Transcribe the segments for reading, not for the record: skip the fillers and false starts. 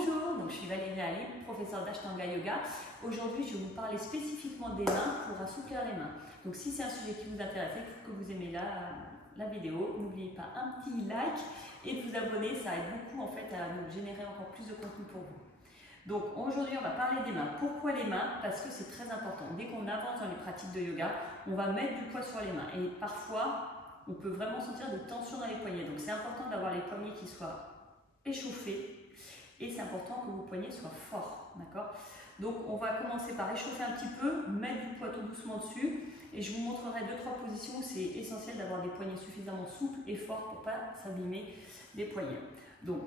Bonjour, donc je suis Valérie Allais, professeure d'Ashtanga Yoga. Aujourd'hui, je vais vous parler spécifiquement des mains pour assouplir les mains. Donc si c'est un sujet qui vous intéresse et que vous aimez la vidéo, n'oubliez pas un petit like et de vous abonner, ça aide beaucoup en fait à nous générer encore plus de contenu pour vous. Donc aujourd'hui, on va parler des mains. Pourquoi les mains? Parce que c'est très important. Dès qu'on avance dans les pratiques de yoga, on va mettre du poids sur les mains et parfois, on peut vraiment sentir des tensions dans les poignets. Donc c'est important d'avoir les poignets qui soient échauffés. Et c'est important que vos poignets soient forts, d'accord? Donc on va commencer par échauffer un petit peu, mettre du poids tout doucement dessus et je vous montrerai 2-3 positions où c'est essentiel d'avoir des poignets suffisamment souples et forts pour ne pas s'abîmer les poignets. Donc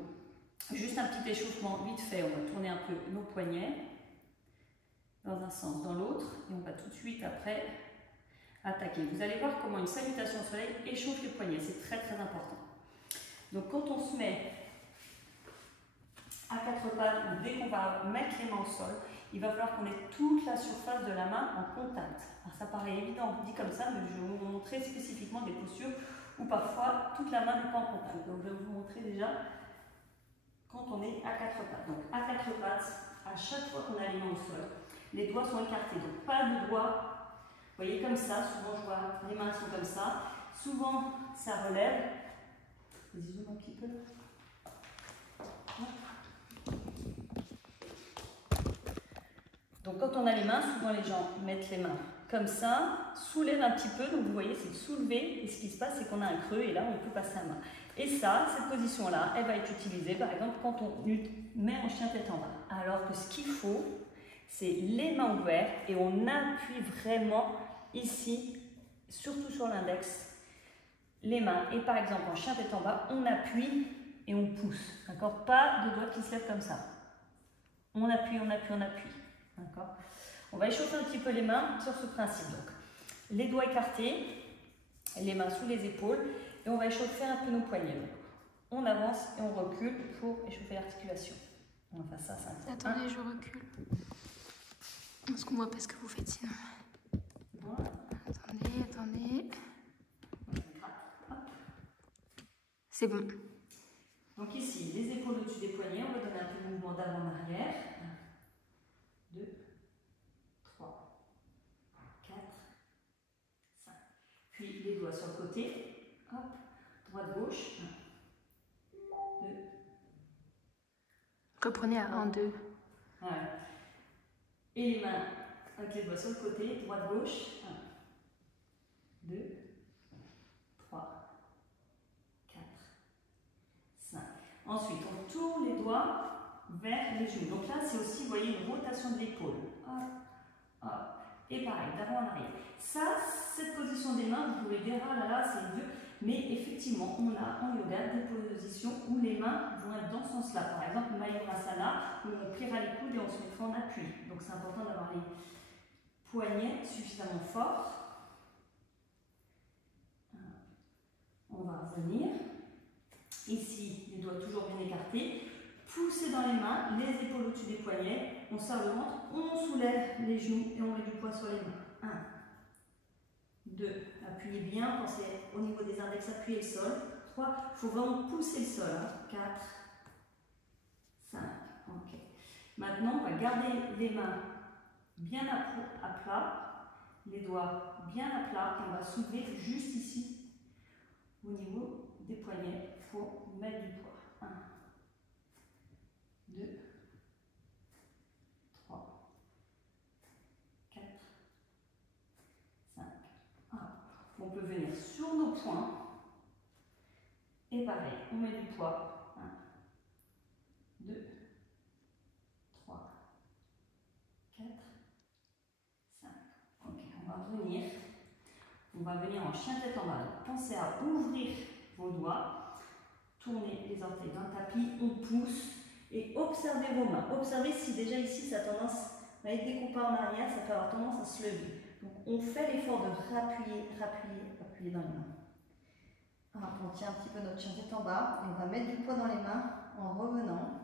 juste un petit échauffement vite fait, on va tourner un peu nos poignets dans un sens, dans l'autre et on va tout de suite après attaquer. Vous allez voir comment une salutation au soleil échauffe les poignets, c'est très très important. Donc quand on se met à quatre pattes ou dès qu'on va mettre les mains au sol, il va falloir qu'on ait toute la surface de la main en contact. Alors ça paraît évident, dit comme ça, mais je vais vous montrer spécifiquement des postures où parfois toute la main n'est pas en contact. Donc je vais vous montrer déjà quand on est à quatre pattes. Donc à quatre pattes, à chaque fois qu'on a les mains au sol, les doigts sont écartés. Donc pas de doigts, vous voyez comme ça, souvent je vois les mains sont comme ça. Souvent ça relève. Vas-y, zoom un petit peu. Donc quand on a les mains, souvent les gens mettent les mains comme ça, soulèvent un petit peu, donc vous voyez c'est soulever et ce qui se passe c'est qu'on a un creux et là on peut passer la main. Et ça, cette position-là, elle va être utilisée par exemple quand on met en chien tête en bas. Alors que ce qu'il faut, c'est les mains ouvertes et on appuie vraiment ici, surtout sur l'index, les mains. Et par exemple en chien tête en bas, on appuie et on pousse, d'accord? Pas de doigts qui se lèvent comme ça. On appuie, on appuie, on appuie. D'accord. On va échauffer un petit peu les mains sur ce principe. Donc, les doigts écartés, les mains sous les épaules, et on va échauffer un peu nos poignets. Donc, on avance et on recule pour échauffer l'articulation. On va faire ça. Attendez, je recule. Parce qu'on voit pas ce que vous faites sinon. Voilà. Attendez. C'est bon. Donc ici, les épaules au-dessus des poignets, on va donner un peu de mouvement d'avant en arrière. 2, 3, 4, 5. Puis les doigts sur le côté. Hop, droite, gauche. 1, 2. Reprenez à 1, 2. Ouais. Et les mains avec les doigts sur le côté, droite, gauche. 1, 2, 3, 4, 5. Ensuite, on tourne les doigts vers les genoux. Donc là, c'est aussi, vous voyez, une rotation de l'épaule. Hop, hop. Et pareil, d'avant en arrière. Ça, cette position des mains, vous pouvez dire, ah là là, c'est vieux. Mais effectivement, on a en yoga des positions où les mains vont être dans ce sens-là. Par exemple, Mayurasana, où on pliera les coudes et on se mettra en appui. Donc c'est important d'avoir les poignets suffisamment forts. On va revenir. Ici, les doigts toujours bien écartés. Pousser dans les mains, les épaules au-dessus des poignets, on serre le ventre, on soulève les genoux et on met du poids sur les mains. 1, 2, appuyez bien, pensez au niveau des index, appuyez le sol. 3, il faut vraiment pousser le sol. 4, 5, ok. Maintenant, on va garder les mains bien à plat, les doigts bien à plat et on va soulever juste ici, au niveau des poignets, pour mettre du poids. 1, 2, 3, 4, 5. On peut venir sur nos poings. Et pareil, on met du poids. 1, 2, 3, 4, 5. Ok, on va revenir. On va venir en chien tête en bas. Pensez à ouvrir vos doigts. Tournez les orteils dans le tapis. On pousse. Et observez vos mains. Observez si déjà ici, ça a tendance, avec des coups en arrière, ça peut avoir tendance à se lever. Donc on fait l'effort de rappuyer dans les mains. Alors, on tient un petit peu notre chien tête en bas et on va mettre du poids dans les mains en revenant.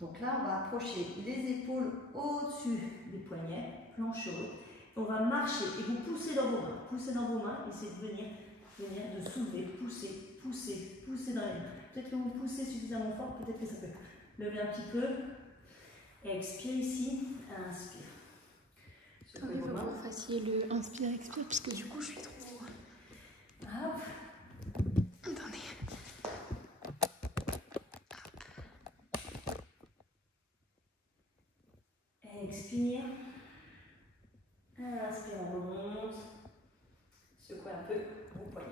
Donc là, on va approcher les épaules au-dessus des poignets, planche haute. On va marcher et vous poussez dans vos mains. Poussez dans vos mains, essayez de venir de soulever, pousser dans les mains. Peut-être que vous poussez suffisamment fort, peut-être que ça peut Levez un petit peu. Expire ici. Inspire. Il va falloir que vous fassiez le inspire-expire, puisque du coup, je suis trop... Hop. Attendez. Expire. Inspire, on remonte. Secouez un peu vos poignets.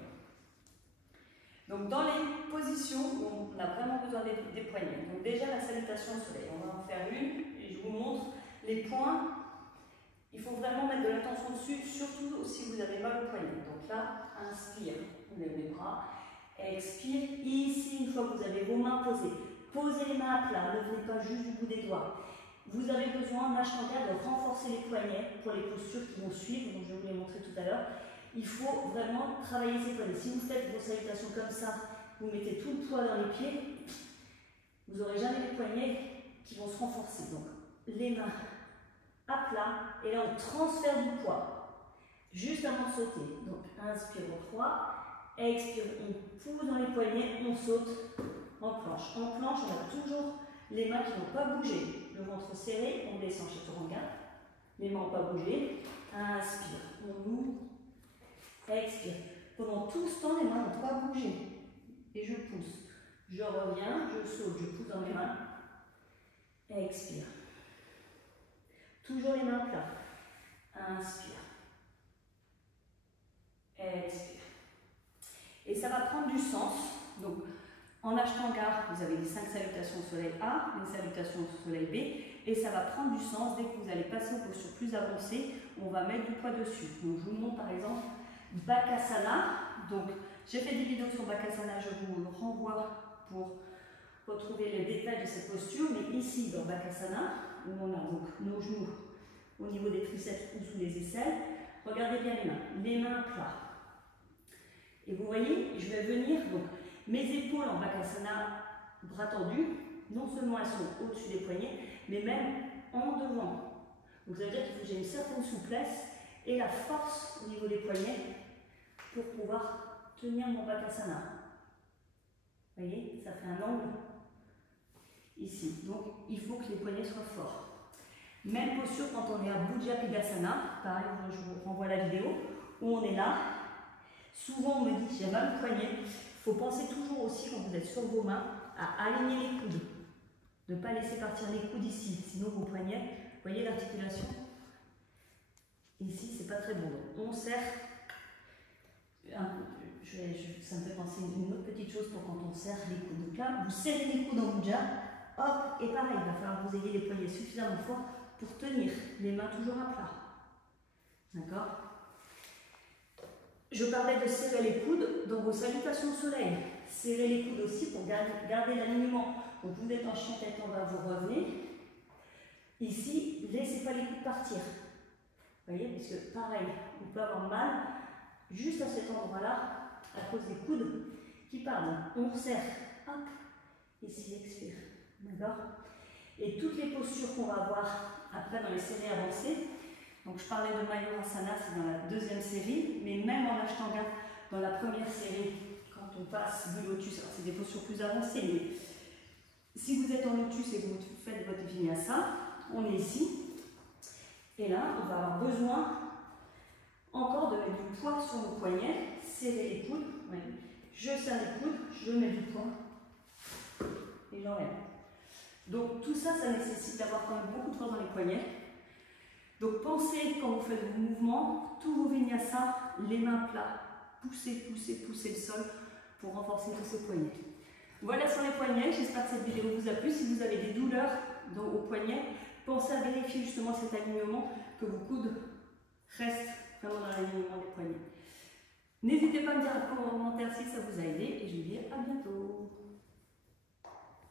Donc dans les positions où on a vraiment besoin des poignets. Donc déjà la salutation au soleil. On va en faire une et je vous montre les points. Il faut vraiment mettre de l'attention dessus, surtout si vous avez mal au poignet. Donc là, inspire, on lève les bras. Expire. Ici, une fois que vous avez vos mains posées, posez les mains à plat, ne levez pas juste du bout des doigts. Vous avez besoin, en Ashtanga, de renforcer les poignets pour les postures qui vont suivre, donc je vais vous les montrer tout à l'heure. Il faut vraiment travailler ces poignets. Si vous faites vos salutations comme ça, vous mettez tout le poids dans les pieds, vous n'aurez jamais les poignets qui vont se renforcer. Donc, les mains à plat, et là on transfère du poids, juste avant de sauter. Donc, inspire au 3, expire, on pousse dans les poignets, on saute en planche. En planche, on a toujours les mains qui n'ont pas bougé, le ventre serré, on descend chez Toranga, les mains n'ont pas bougé, inspire, on ouvre, expire. Pendant tout ce temps, les mains n'ont pas bougé, et je pousse. Je reviens, je saute, je pousse dans mes mains, expire. Toujours les mains à plat, inspire, expire. Et ça va prendre du sens, donc en Ashtanga, vous avez les 5 salutations au soleil A, les salutations au soleil B, et ça va prendre du sens dès que vous allez passer aux postures plus avancées, on va mettre du poids dessus. Donc je vous montre par exemple Bakasana. Donc j'ai fait des vidéos sur Bakasana, je vous renvoie pour retrouver les détails de cette posture, mais ici dans Bakasana, où on a donc nos genoux au niveau des triceps ou sous les aisselles, regardez bien les mains à plat. Et vous voyez, je vais venir, donc mes épaules en Bakasana, bras tendus, non seulement elles sont au-dessus des poignets, mais même en devant. Donc ça veut dire qu'il faut que j'ai une certaine souplesse et la force au niveau des poignets pour pouvoir tenir mon Bakasana. Vous voyez, ça fait un angle ici. Donc il faut que les poignets soient forts. Même posture quand on est à Bhujagadasana, pareil, je vous renvoie la vidéo, où on est là. Souvent on me dit j'ai mal au poignet. Il faut penser toujours aussi quand vous êtes sur vos mains à aligner les coudes. Ne pas laisser partir les coudes ici, sinon vos poignets, vous voyez l'articulation? Ici c'est pas très bon. Donc on serre, ça me fait penser une autre petite chose pour quand on serre les coudes. Donc là, vous serrez les coudes en Bhuja, hop, et pareil, il va falloir que vous ayez les poignets suffisamment forts pour tenir, les mains toujours à plat. D'accord? Je parlais de serrer les coudes dans vos salutations au soleil. Serrez les coudes aussi pour garder l'alignement. Donc vous êtes en chien tête en bas, vous revenez. Ici, laissez pas les coudes partir. Vous voyez, parce que pareil, on peut avoir mal juste à cet endroit-là à cause des coudes qui partent. On serre, hop, ici, expire. D'accord? Et toutes les postures qu'on va avoir après dans les séries avancées, donc je parlais de Mayurasana, c'est dans la deuxième série, mais même en Ashtanga, dans la première série, quand on passe du lotus, alors c'est des postures plus avancées, mais si vous êtes en lotus et que vous faites votre vinyasa, on est ici, et là on va avoir besoin encore de mettre du poids sur nos poignets, serrer les coudes, ouais. Je serre les coudes, je mets du poids, et j'enlève. Donc tout ça, ça nécessite d'avoir quand même beaucoup de force dans les poignets. Donc pensez quand vous faites vos mouvements, tous vos vinyasas, les mains plats, poussez, poussez, poussez le sol pour renforcer tous ces poignets. Voilà sur les poignets, j'espère que cette vidéo vous a plu. Si vous avez des douleurs aux poignets, pensez à vérifier justement cet alignement, que vos coudes restent vraiment dans l'alignement des poignets. N'hésitez pas à me dire en commentaire si ça vous a aidé et je vous dis à bientôt.